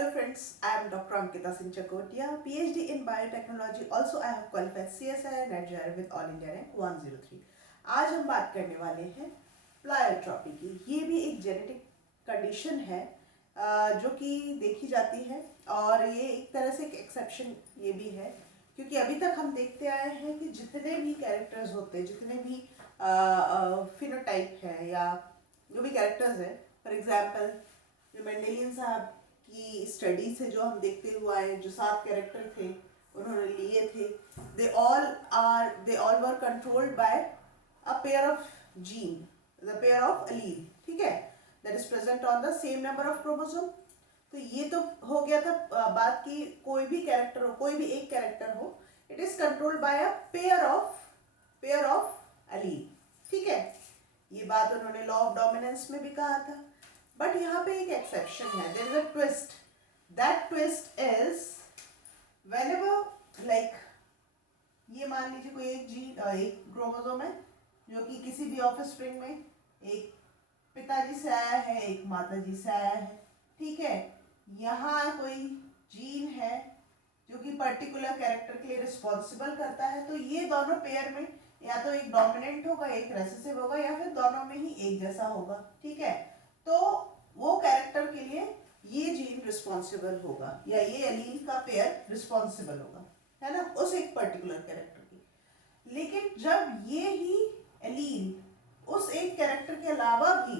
Hello friends, I am Dr. Ankita Singh Chakotia, PhD in Biotechnology. Also, I have qualified CSI and NetJR with All India Rank 103. आज हम बात करने वाले हैं प्लायोट्रॉपी की। ये भी एक जेनेटिक कंडीशन है जो कि देखी जाती है और ये एक तरह से एक एक्सेप्शन ये भी है, क्योंकि अभी तक हम देखते आए हैं कि जितने भी कैरेक्टर्स होते हैं, जितने भी फिनोटाइप है या जो भी कैरेक्टर्स है, फॉर एग्जाम्पल जो मेंडेलियन साहब की स्टडी से जो हम देखते हुए आए, जो 7 कैरेक्टर थे उन्होंने लिए थे, they all were controlled by a pair of gene, the pair of allele, ठीक है, that is present on the same number of chromosome. तो ये तो हो गया था बात की कोई भी कैरेक्टर हो, कोई भी एक कैरेक्टर हो, it is controlled by a pair of allele, ठीक है। ये बात उन्होंने लॉ ऑफ डोमिनेंस में भी कहा था। बट यहाँ पे एक एक्सेप्शन है, there is a twist. That twist is whenever like ये मान लीजिए कोई एक क्रोमोसोम है जो कि किसी भी ऑफस्प्रिंग में एक पिताजी से आया है, एक माताजी से आया है, ठीक है। यहाँ कोई जीन है जो कि पर्टिकुलर कैरेक्टर के लिए रिस्पॉन्सिबल करता है, तो ये दोनों पेयर में या तो एक डोमिनेंट होगा, एक रेसेसिव होगा, या फिर दोनों में ही एक जैसा होगा, ठीक है। तो वो कैरेक्टर के लिए ये जीन रिस्पॉन्सिबल होगा या ये एलील का पेयर रिस्पॉन्सिबल होगा, है ना, उस एक पर्टिकुलर कैरेक्टर की। लेकिन जब ये ही एलील उस एक कैरेक्टर के अलावा भी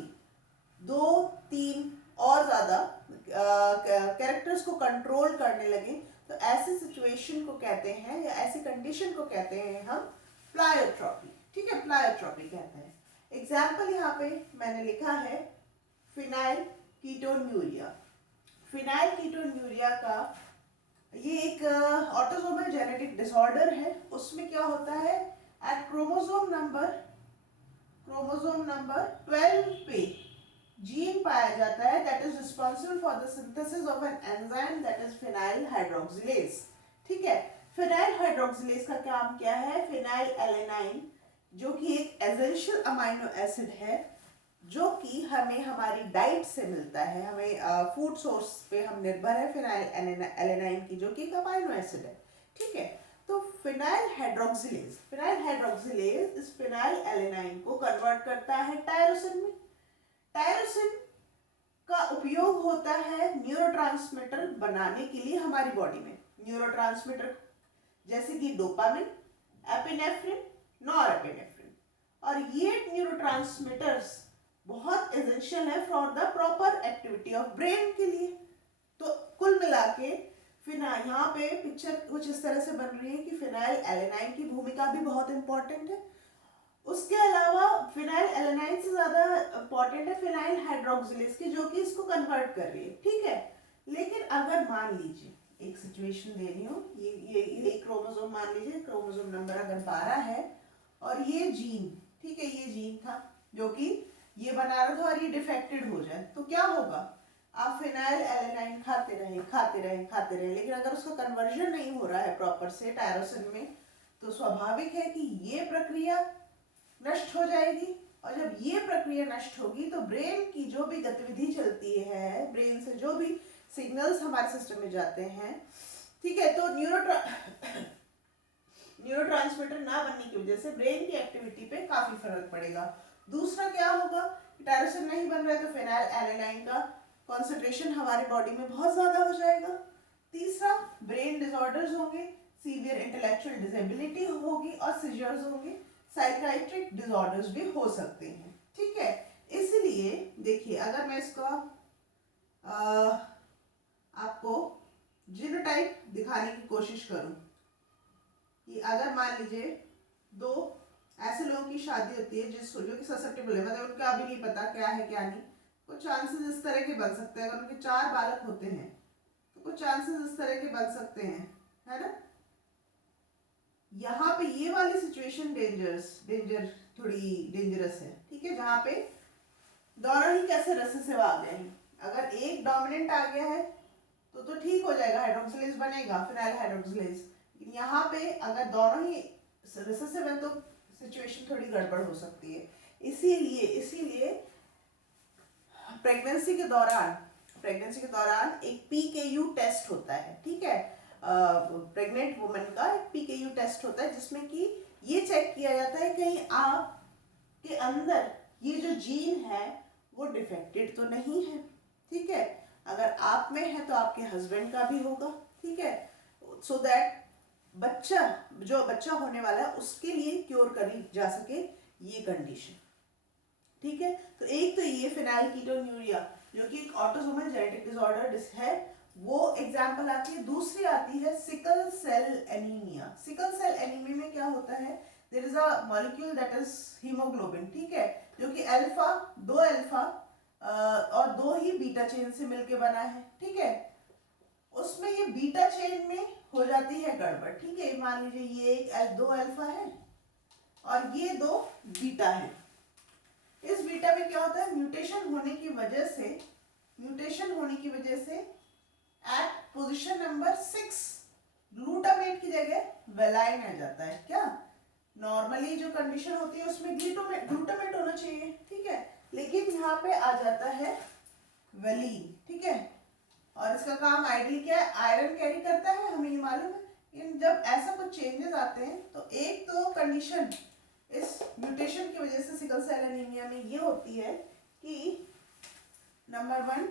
2-3 और ज्यादा कैरेक्टर्स को कंट्रोल करने लगे, तो ऐसी सिचुएशन को कहते हैं या ऐसी कंडीशन को कहते हैं हम प्लायोट्रॉपी, ठीक है, प्लायोट्रॉपी कहते हैं। एग्जाम्पल यहाँ पे मैंने लिखा है फिनाइल कीटोन्यूरिया। फिनाइल कीटोन्यूरिया का ये एक ऑटोसोमल जेनेटिक डिसऑर्डर है। उसमें क्या होता है, एट क्रोमोसोम नंबर 12 पे जीन पाया जाता है that is responsible for the synthesis of an enzyme that is phenyl hydroxylase, ठीक है। फिनाइल हाइड्रोक्सिलेज का काम क्या है, फिनाइल एलेनाइन, जो कि एक एसेंशियल अमाइनो एसिड है जो कि हमें हमारी डाइट से मिलता है, हमें फूड सोर्स पे हम निर्भर है फिनाइल एलेनाइन की, जो कि एक अमाइनो एसिड है, ठीक है। तो फिनाइल हाइड्रोक्सिलेज इस फिनाइल एलेनाइन को कन्वर्ट करता है टायरोसिन में। टायरोसिन का उपयोग होता है न्यूरोट्रांसमीटर बनाने के लिए हमारी बॉडी में। न्यूरोट्रांसमीटर जैसे कि डोपामिन, एपिनेफ्रिन, नॉरएपिनेफ्रिन, और ये न्यूरोट्रांसमीटर्स बहुत एसेंशियल है for the proper activity of brain के लिए। तो कुल मिला के फिनाइल, यहाँ पे पिक्चर कुछ इस तरह से बन रही है कि फिनाइल एलेनाइन की भूमिका भी बहुत इंपॉर्टेंट है। उसके अलावा फिनाइल एलेनाइन से ज्यादा इंपॉर्टेंट है फिनाइल हाइड्रोक्सिलेज की, जो कि इसको कन्वर्ट कर रही है, ठीक है। लेकिन अगर मान लीजिए एक सिचुएशन दे रही हूँ, ये क्रोमोसोम मान लीजिए, क्रोमोसोम नंबर अगर 12 है और ये जीन, ठीक है, ये जीन था जो कि ये बना रहा था और ये डिफेक्टेड हो जाए, तो क्या होगा, आप फिनाइल एलेनाइन खाते रहे, लेकिन अगर उसका कन्वर्जन नहीं हो रहा है प्रॉपर से टायरोसिन में, तो स्वाभाविक है कि ये प्रक्रिया नष्ट हो जाएगी। और जब ये प्रक्रिया नष्ट होगी तो ब्रेन की जो भी गतिविधि चलती है, ब्रेन से जो भी सिग्नल्स हमारे सिस्टम में जाते हैं, ठीक है, तो न्यूरोट्रांसमीटर ना बनने की वजह से ब्रेन की एक्टिविटी पे काफी फर्क पड़ेगा। दूसरा क्या होगा, टायरोसिन नहीं बन रहा है तो फिनाइल एलेनाइन का कॉन्सेंट्रेशन हमारे बॉडी में बहुत ज्यादा हो जाएगा। तीसरा, ब्रेन डिसऑर्डर्स होंगे, सीवियर इंटेलेक्चुअल डिसेबिलिटी होगी और सीजर्स होंगे, साइकाइट्रिक डिसऑर्डर्स भी हो सकते हैं, ठीक है। इसलिए देखिए, अगर मैं इसका आपको जीनोटाइप दिखाने की कोशिश करूं कि अगर मान लीजिए 2 ऐसे लोगों की शादी होती है जो कि ससेप्टेबल है, मतलब उनका अभी नहीं पता क्या है क्या नहीं, कुछ चांसेस इस तरह के बन सकते हैं। अगर उनके 4 बालक होते हैं तो कुछ चांसेस इस तरह के बन सकते हैं, है ना। यहाँ पे ये वाली सिचुएशन थोड़ी डेंजरस है, ठीक है, जहाँ पे दोनों ही कैसे रेसेसिव आ गए हैं। अगर एक डोमिनेंट आ गया है तो ठीक हो जाएगा, हाइड्रोक्सिलेज बनेगा, फिनाइल हाइड्रोक्सिलेज। यहाँ पे अगर दोनों ही रेसेसिव है तो सिचुएशन थोड़ी गड़बड़ हो सकती है। इसीलिए प्रेगनेंसी के दौरान प्रेगनेंसी के दौरान एक PKU टेस्ट होता है, ठीक है। प्रेग्नेंट वुमन का एक PKU टेस्ट होता है जिसमें कि ये चेक किया जाता है कहीं आपके अंदर ये जो जीन है वो डिफेक्टेड तो नहीं है, ठीक है। अगर आप में है तो आपके हस्बैंड का भी होगा, ठीक है, सो दैट जो बच्चा होने वाला है उसके लिए क्योर करी जा सके ये कंडीशन, ठीक है। तो एक तो ये फेनाइलकीटोन्यूरिया जो कि एक ऑटोसोमल जेनेटिक डिसऑर्डर है, वो एग्जांपल आती है। दूसरी आती है sickle cell anaemia. Sickle cell anaemia में क्या होता है, there is a molecule that is haemoglobin, ठीक है, जो कि दो अल्फा और दो ही बीटा चेन से मिलके बना है, ठीक है। उसमें ये बीटा चेन में हो जाती है गड़बड़, ठीक है। मान लीजिए ये दो अल्फा है और ये दो बीटा है। इस बीटा में क्या होता है, म्यूटेशन होने की वजह से एट पोजीशन नंबर 6 ग्लूटामेट की जगह वेलाइन आ जाता है। क्या नॉर्मली जो कंडीशन होती है उसमें ग्लूटामेट होना चाहिए, ठीक है, लेकिन यहाँ पे आ जाता है वेलिन, ठीक है। और इसका काम आइडियली क्या है, आयरन कैरी करता है, हमें ये मालूम है। लेकिन जब ऐसा कुछ चेंजेस आते हैं तो एक तो कंडीशन इस म्यूटेशन की वजह से सिकल सेल एनीमिया में ये होती है कि नंबर 1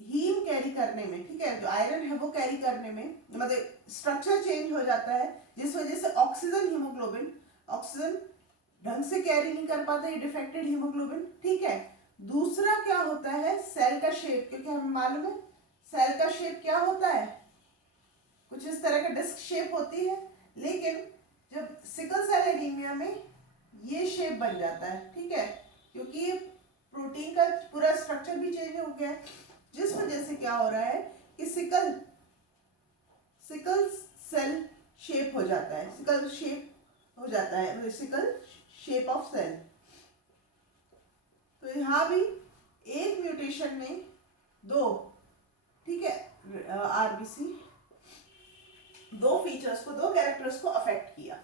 हीम कैरी करने में, ठीक है, जो आयरन है वो कैरी करने में मतलब स्ट्रक्चर चेंज हो जाता है, जिस वजह से ऑक्सीजन ढंग से कैरी नहीं कर पाता, ये डिफेक्टेड हीमोग्लोबिन, ठीक है। दूसरा क्या होता है, सेल का शेप, क्योंकि हमें मालूम है सेल का शेप क्या होता है, कुछ इस तरह का डिस्क शेप होती है। लेकिन जब सिकल सेल एनीमिया में ये शेप बन जाता है, ठीक है, क्योंकि प्रोटीन का पूरा स्ट्रक्चर भी चेंज हो गया है, जिस वजह से क्या हो रहा है कि सिकल सेल शेप हो जाता है, सिकल शेप ऑफ सेल। तो यहाँ भी एक म्यूटेशन ने दो, ठीक है, आरबीसी दो फीचर्स को, दो कैरेक्टर्स को अफेक्ट किया।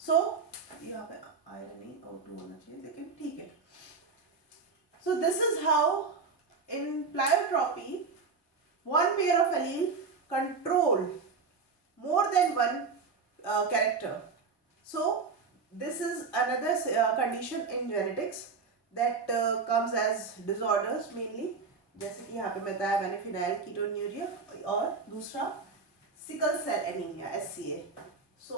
सो यहाँ पे आयरन नहीं O2 होना चाहिए, लेकिन ठीक है। So this is how in pleiotropy one pair of allele control more than one character. So this is another condition in genetics that comes as disorders mainly, जैसे कि यहाँ पे बताया मैंने फेनाइलकीटोन्यूरिया और दूसरा sickle cell anaemia SCA। So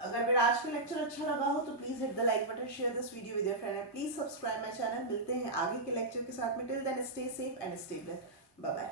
अगर मेरा आज का लेक्चर अच्छा लगा हो तो please hit the like button, share this video with your friend and please subscribe my channel. मिलते हैं आगे के लेक्चर के साथ में। Till then stay safe and stay blessed, bye bye.